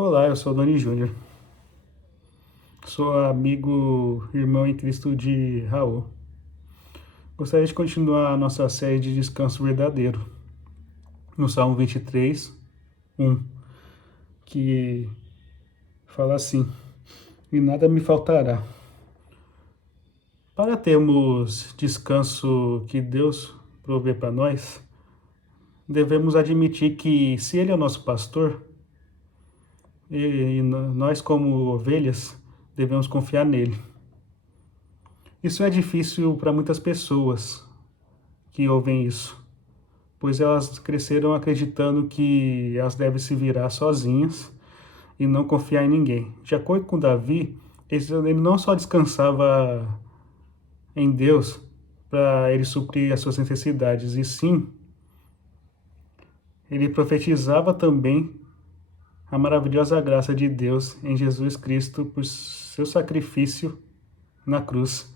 Olá, eu sou o Doni Júnior. Sou amigo, irmão em Cristo de Raul. Gostaria de continuar a nossa série de descanso verdadeiro, no Salmo 23, 1, que fala assim: E nada me faltará. Para termos descanso que Deus provê para nós, devemos admitir que, se Ele é o nosso pastor, nós, como ovelhas, devemos confiar nele. Isso é difícil para muitas pessoas que ouvem isso, pois elas cresceram acreditando que elas devem se virar sozinhas e não confiar em ninguém. De acordo com Davi, ele não só descansava em Deus para ele suprir as suas necessidades, e sim, ele profetizava também a maravilhosa graça de Deus em Jesus Cristo por seu sacrifício na cruz,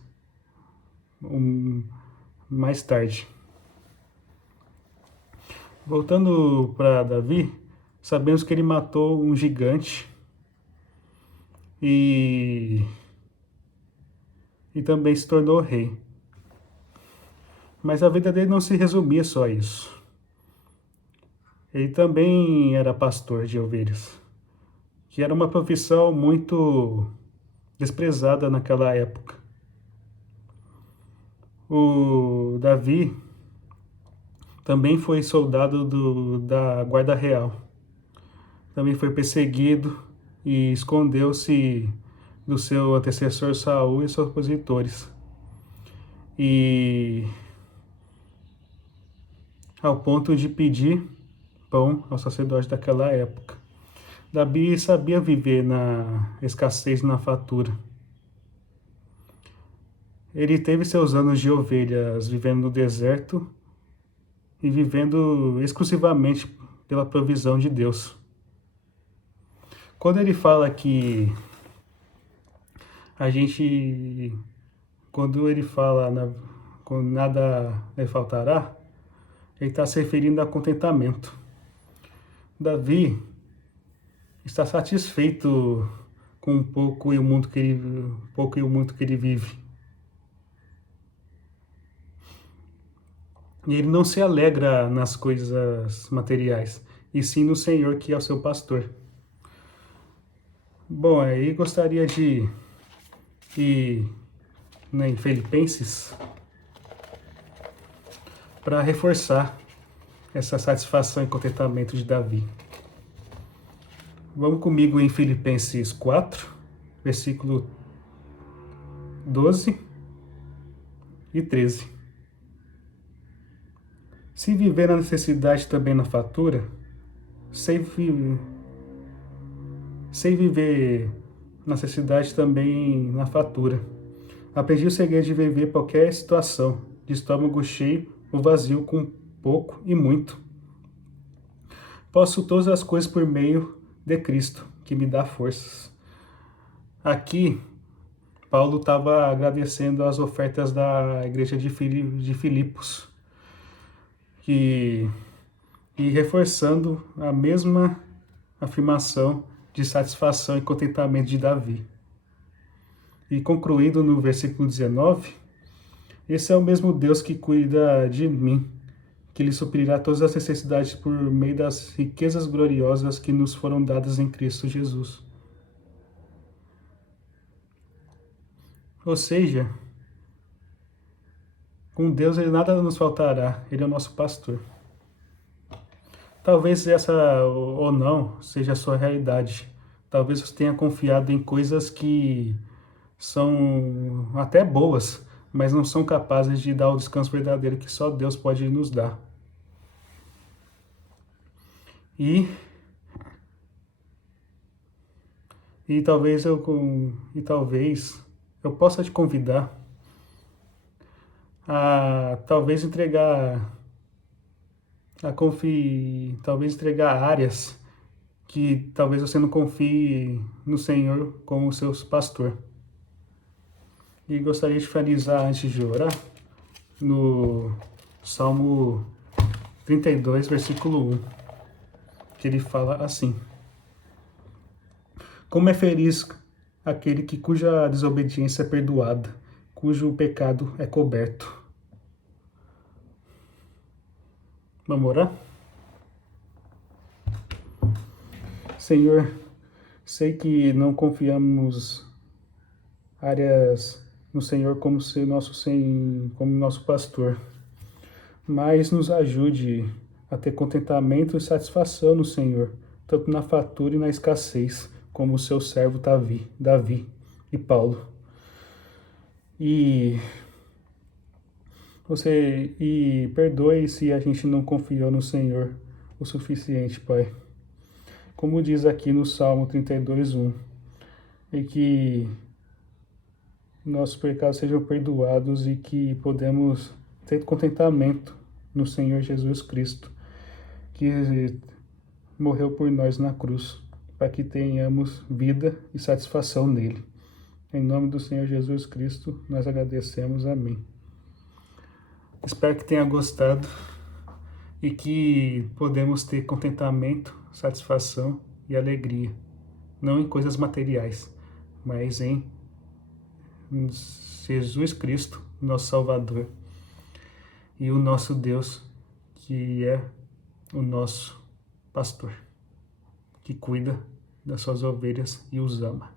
mais tarde. Voltando para Davi, sabemos que ele matou um gigante e também se tornou rei. Mas a vida dele não se resumia só a isso. Ele também era pastor de ovelhas, que era uma profissão muito desprezada naquela época. O Davi também foi soldado da guarda real. Também foi perseguido e escondeu-se do seu antecessor Saul e seus opositores. E ao ponto de pedir pão ao sacerdote daquela época. Davi sabia viver na escassez e na fartura. Ele teve seus anos de ovelhas vivendo no deserto e vivendo exclusivamente pela provisão de Deus. Quando ele fala que quando ele fala quando nada lhe faltará, ele está se referindo a contentamento. Davi está satisfeito com o pouco e o muito que ele vive. E ele não se alegra nas coisas materiais, e sim no Senhor, que é o seu pastor. Bom, aí gostaria de ir em Filipenses para reforçar essa satisfação e contentamento de Davi. Vamos comigo em Filipenses 4, versículo 12 e 13. Se viver na necessidade também na fartura, sei viver na necessidade também na fartura. Aprendi o segredo de viver qualquer situação, de estômago cheio ou vazio, com pouco e muito. Posso todas as coisas por meio de Cristo, que me dá forças. Aqui, Paulo estava agradecendo as ofertas da igreja de Filipos e reforçando a mesma afirmação de satisfação e contentamento de Davi. E concluindo no versículo 19, esse é o mesmo Deus que cuida de mim, que lhe suprirá todas as necessidades por meio das riquezas gloriosas que nos foram dadas em Cristo Jesus. Ou seja, com Deus ele nada nos faltará, ele é o nosso pastor. Talvez essa ou não seja a sua realidade. Talvez você tenha confiado em coisas que são até boas, mas não são capazes de dar o descanso verdadeiro que só Deus pode nos dar. E talvez eu possa te convidar a talvez talvez entregar áreas que talvez você não confie no Senhor como seu pastor. E gostaria de finalizar antes de orar no Salmo 32, versículo 1, que ele fala assim: Como é feliz aquele cuja desobediência é perdoada, cujo pecado é coberto. Vamos orar? Senhor, sei que não confiamos áreas no Senhor como ser como nosso pastor, mas nos ajude a ter contentamento e satisfação no Senhor, tanto na fartura e na escassez, como o seu servo Davi e Paulo. E perdoe se a gente não confiou no Senhor o suficiente, Pai. Como diz aqui no Salmo 32:1, e que nossos pecados sejam perdoados e que podemos ter contentamento no Senhor Jesus Cristo, que morreu por nós na cruz, para que tenhamos vida e satisfação nele. Em nome do Senhor Jesus Cristo, nós agradecemos. Amém. Espero que tenha gostado e que podemos ter contentamento, satisfação e alegria, não em coisas materiais, mas em Jesus Cristo, nosso Salvador, e o nosso Deus, que é o nosso pastor, que cuida das suas ovelhas e os ama.